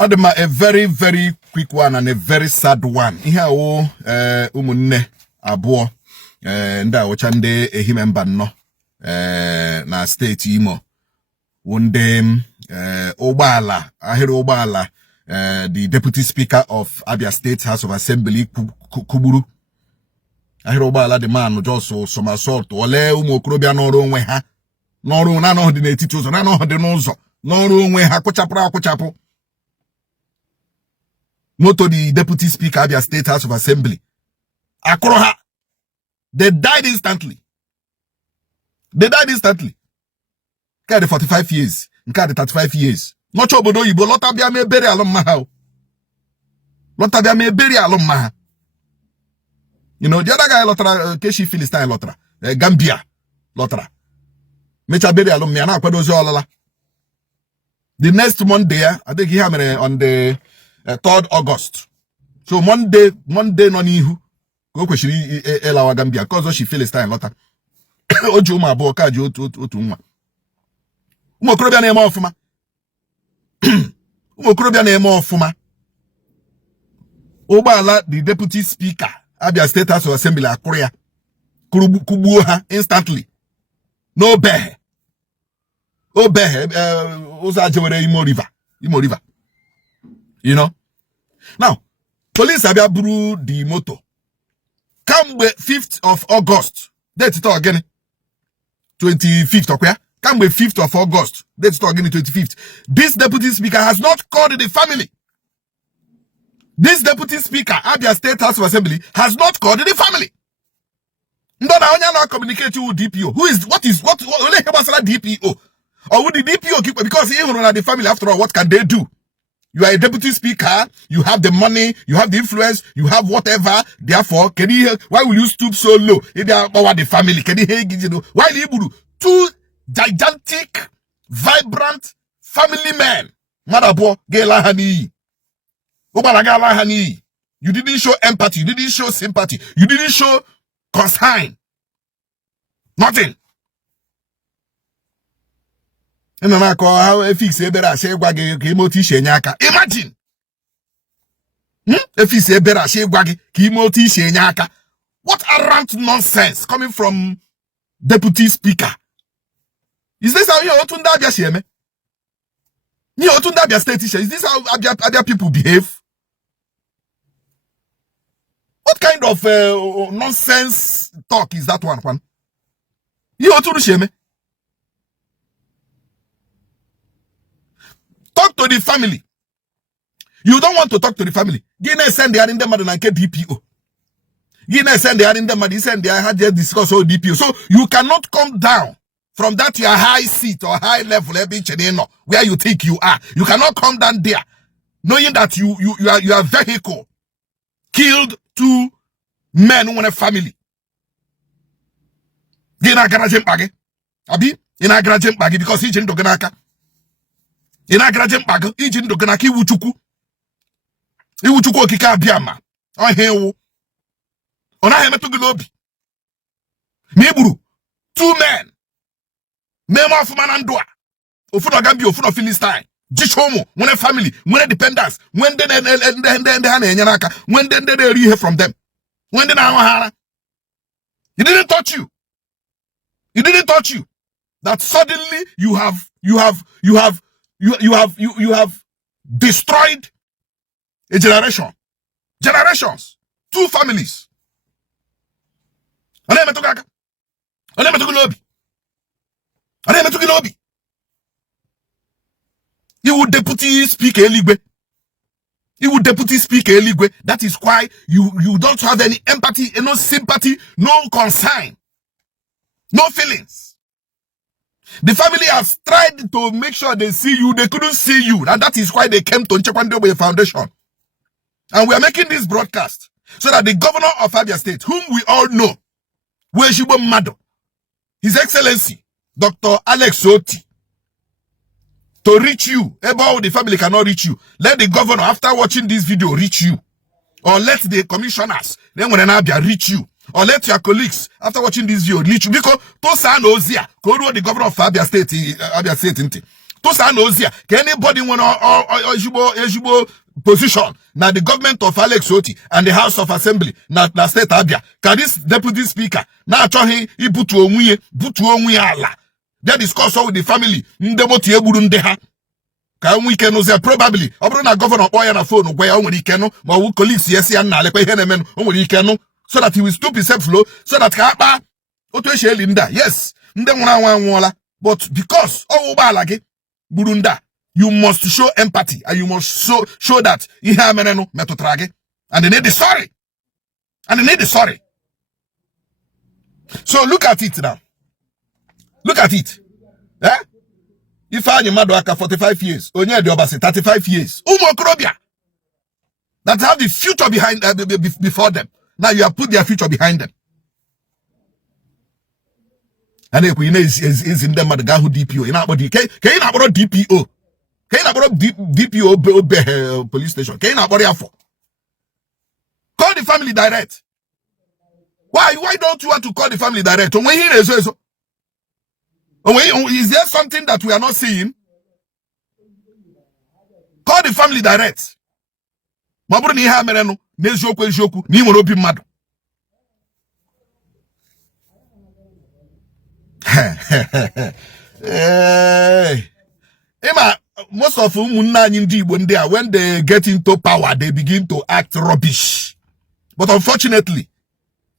Adema, a very, very quick one and a very sad one. Here, umunne abo, nda wachande ehimemba no, na state imo. Wunde, Obala, Ahero Obala, the deputy speaker of Abia State House of Assembly, Kuburu. Ahero Obala, the man just so somersault, ole umokrobia noro nwe ha. Noro na no de netituzo, na no de nozo. Noro nwe ha kuchapo. Moto the deputy speaker Abia State House of Assembly. Akroha. They died instantly. Kade 45 years. Kade 35 years. Not obodo Igbo. Lota bia me beri alum maha. You know, the other guy lotra Keshi Philistine lotra. Gambia lotra. Mecha beri alum me ana kwadozo olala. The next Monday, I think he had on the 3rd August. So Monday no nihu. Go kweshiri elawa Gambia cause she Philistine lota. Ojo ma bo ka ji otu nwa. Umokrobia na-eme ọfụma. Obala, the deputy speaker, Abia State House of Assembly, Akoria, kugbuo ha instantly. No behe. Oza jewere Imo River. You know? Now, police Abia buru the moto. Come 5th of August. That's it again. 25th, okay? Come 5th of August. Let's talk again 25th. This deputy speaker has not called the family. This deputy speaker, Abia State House of Assembly, has not called the family. No, now not communicate with DPO. What DPO? Or would the DPO keep, because even on the family, after all, what can they do? You are a deputy speaker, you have the money, you have the influence, you have whatever. Therefore, why will you stoop so low? If they are over the family, why Iburu? Two gigantic, vibrant family men. Madabo, Gelahani. Obalagalahani. You didn't show empathy, you didn't show sympathy, you didn't show concern. Nothing. Imagine. What arrant nonsense coming from deputy speaker. Is this how you Otunda Abia Sheme? You Otunda Abia State Is this how Abia people behave? What kind of nonsense talk is that one? You Otunda Sheme? Talk to the family. You don't want to talk to the family. Gina send the in them and DPO. Gina send the in them and send the had just discuss all DPO. So you cannot come down from that your high seat or high level where you think you are. You cannot come down there knowing that your vehicle killed 2 men who want a family. Gina garage bag. Abi in a garage bag because he didn't ganaka. In a garage bag, he didn't ganaki wuchuku. Iwuchuku okika Abia on hewo. Ona hemetu globi. Meburu 2 men. Memo of Manandua. Ofuno Gambia, Ofuno Philistine. Jishomo, when a family, when a dependence, when they hear from them. When they Wahala. He didn't touch you. He didn't touch you. That suddenly you have destroyed a generation. Generations. 2 families. He would deputy speak Eligwe. That is why you don't have any empathy, no sympathy, no concern, no feelings. The family has tried to make sure they see you. They couldn't see you. And that is why they came to Nchekwande Foundation. And we are making this broadcast so that the governor of Abia State, whom we all know, Weshibo Mado, His Excellency, Dr. Alex Otti, to reach you. About the family cannot reach you. Let the governor, after watching this video, reach you. Or let the commissioners, then when Abia reach you. Or let your colleagues, after watching this video, reach you. Because Tosa Nozia, the governor of Abia State, to say no here. Can anybody want Ejigbo position now the government of Alex Otti and the House of Assembly na state Abia? Can this deputy speaker now he butu onwe ala? They discuss with the family. Ndemoti eburu ndeha. Can we can say probably na governor oya na phone gwa ya onwere ikenu ma wu colleagues yes ya na lekwa ihe na men onwere ikenu so that he will stop himself flow so that ka akpa otu eche linda. Yes, nde nwura anwụọla, but because ụgbọala gị gburu nda, you must show empathy and you must show that ihe amenenu metụtara gị and they need the sorry. And they need the sorry. So look at it now. Look at it. Eh? If I madu aka 45 years, onye di obasi 35 years. Umokrobia that have the future behind before them. Now you have put their future behind them. And if we know is in them the guy who DPO. You know about can you about DPO? Can you about DPO police station? Can you about for? Call the family direct. Why don't you want to call the family direct? When he is so. Is there something that we are not seeing? Call the family direct. Maburu ni ha merenu n'eziokwu eziokwu ni nwere obi mmadụ. Most of ụmụnna anyị ndị Igbo ndị a, when they get into power, they begin to act rubbish. But unfortunately,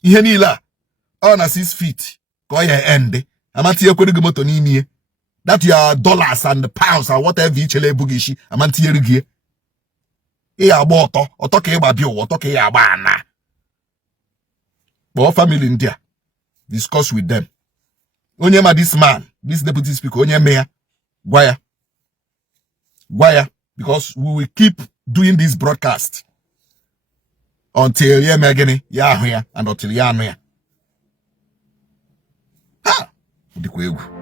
ihe niile a ọ na 6 feet ka ọ ya end. Amanti ekwere gị moto n'ime that your dollars and the pounds and whatever ichele ebughị isi amanti erigie. Ị agba ọtọ ka ị gba bịa ụwa, ọtọ ka ị agba ana. But family ndị a, discuss with them. Onye ma this man, this deputy speaker, onye me ya, gwa ya, because we will keep doing this broadcast until ya megani ya ahụ ya and until ya anụ ya. Ha! Dịkwa egwu.